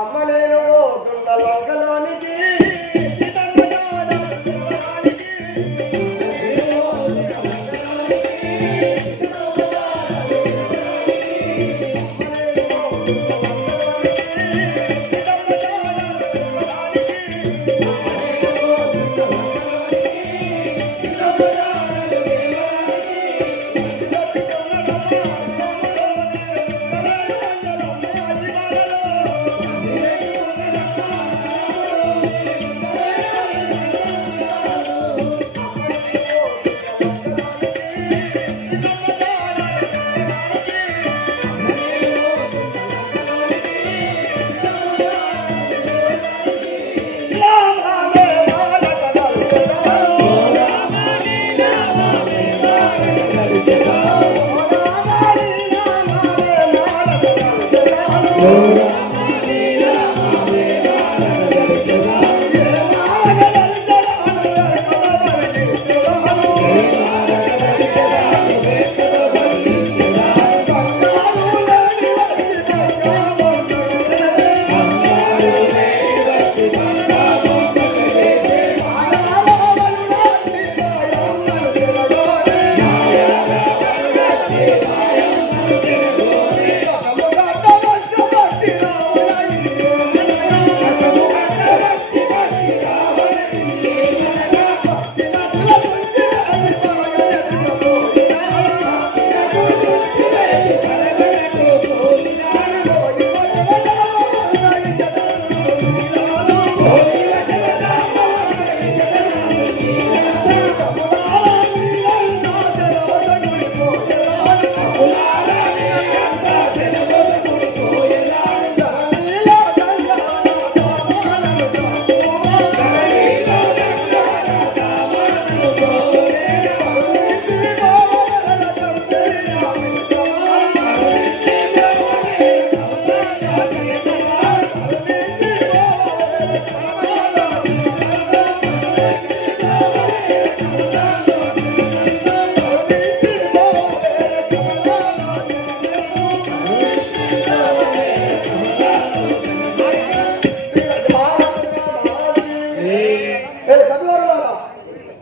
అమ్మ నేను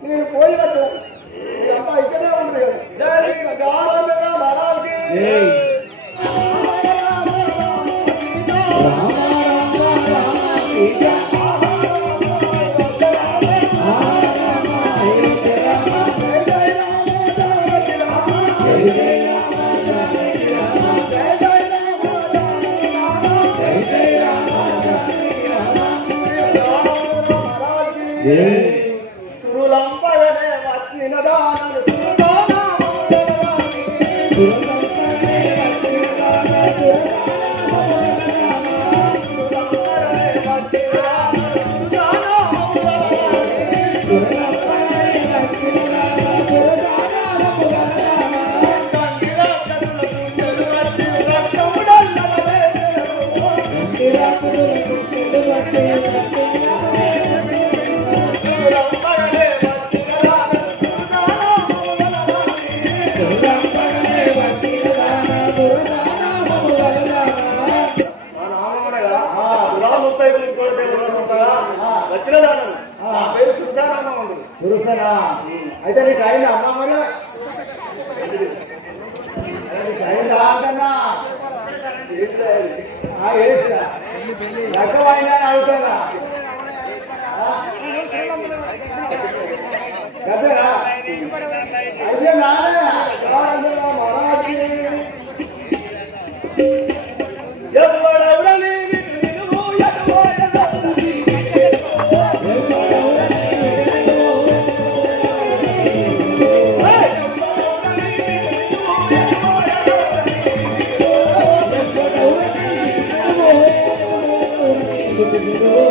నేను పోయినట్టు మీరంతా ఇక్కడే ఉండరు కదా. నీకు అయిందా అమ్మ మరి నీకు అయిందా కదరా అయితే నాన్న మహారాజు Música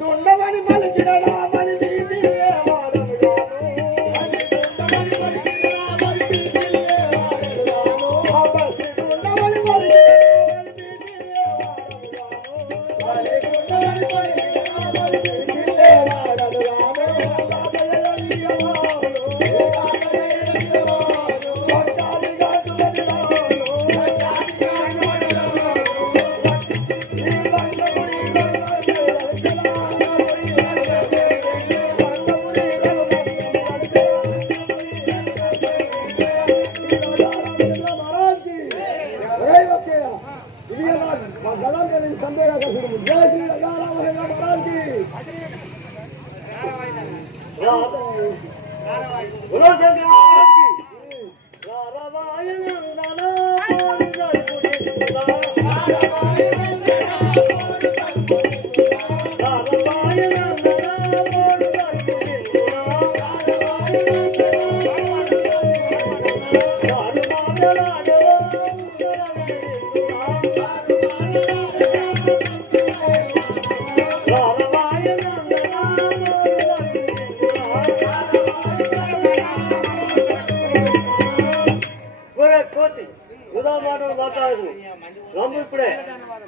Donde உணவு சேர்க்கிறோம் உறுப்பினர்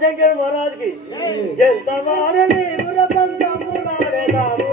శంకర్ మహారాజ్కి జంత వారని మురబంధం మురారే రామ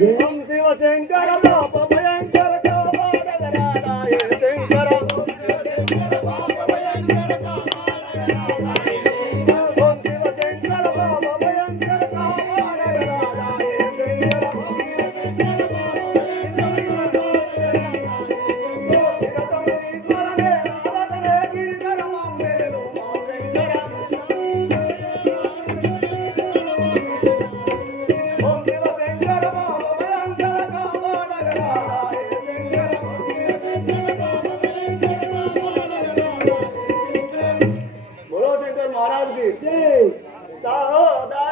శివ శంకర করার দিতে সাহদা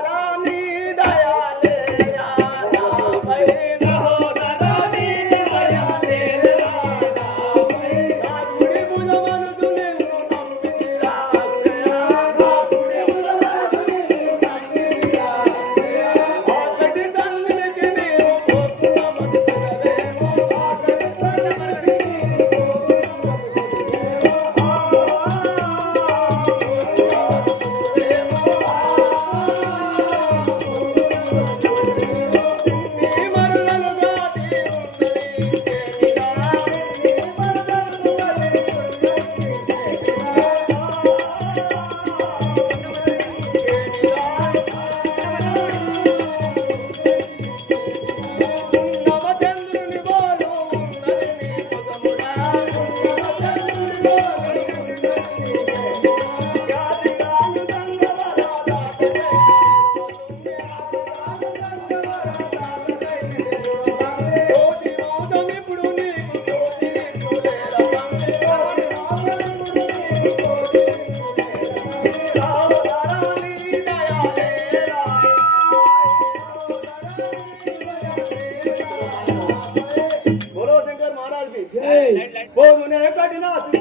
Renato?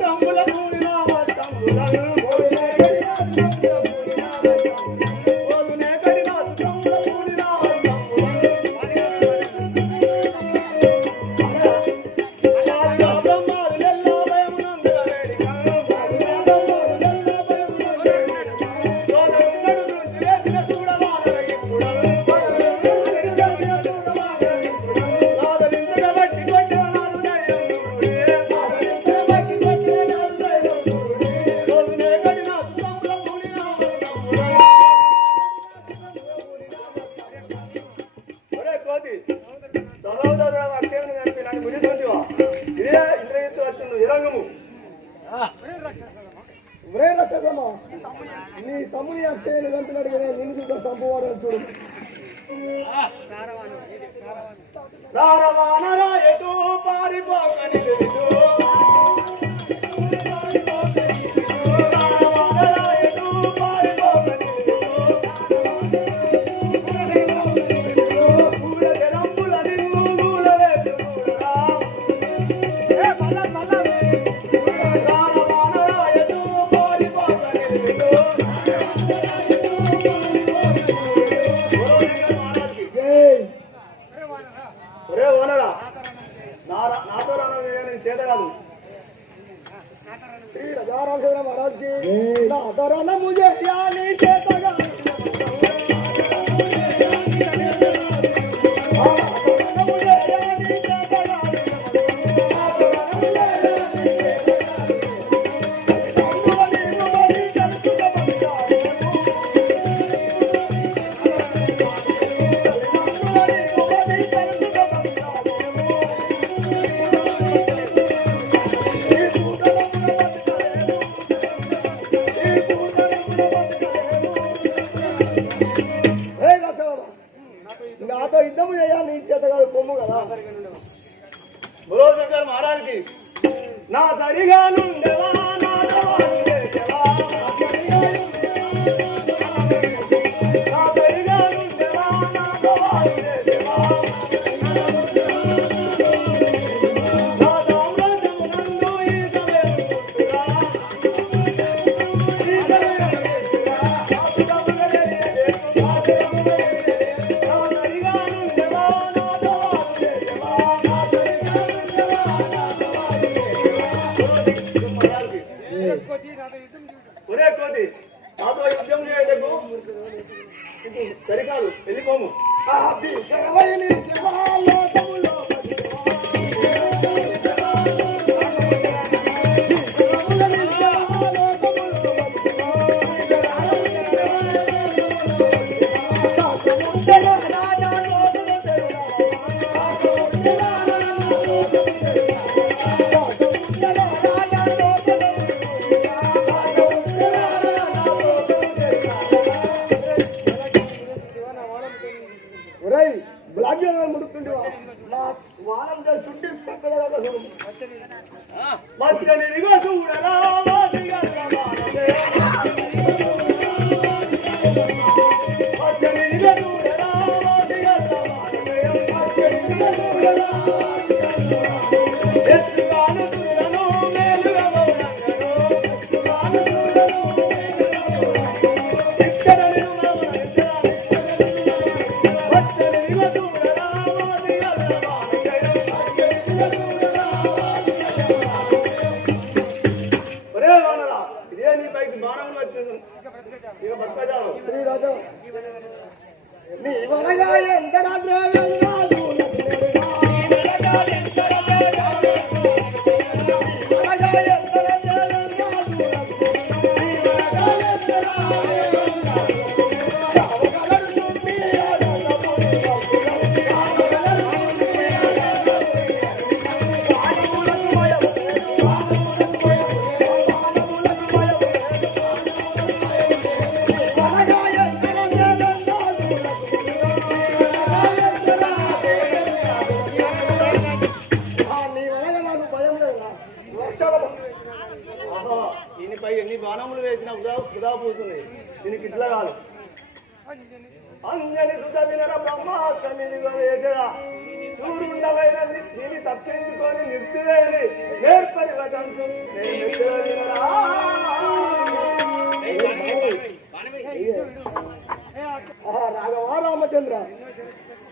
రాఘవా రామచంద్ర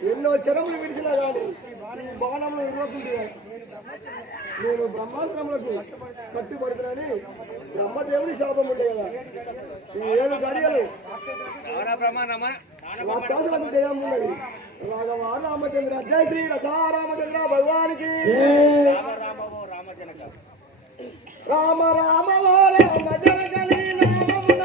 ఎన్నో చెరములు విడిచినా కానీ ఈ బాణములు ఇవ్వకుంటే నేను బ్రహ్మాస్త్రములకు కట్టుబడుతున్నాని బ్రహ్మదేవుని శాపం ఉండే కదా ఏడు గడియలు నా చేతులకు జయం ఉన్నది రాఘవా రామచంద్ర జయ శ్రీ రథా రామచంద్ర భగవానికి. రామ రామ ఓ రామ జనకని నామమున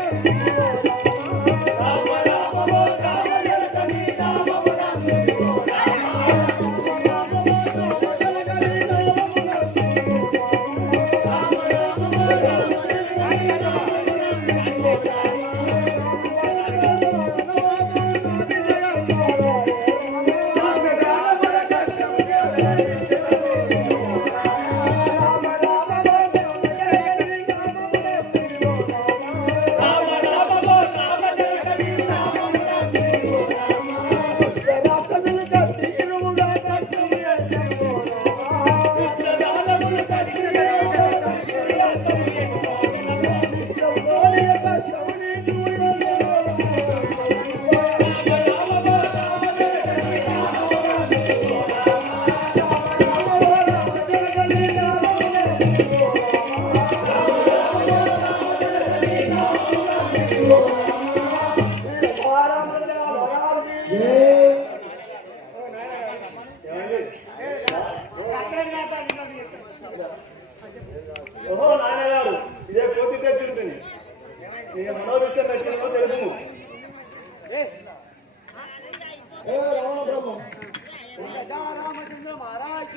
రామచంద్ర మహారాజ్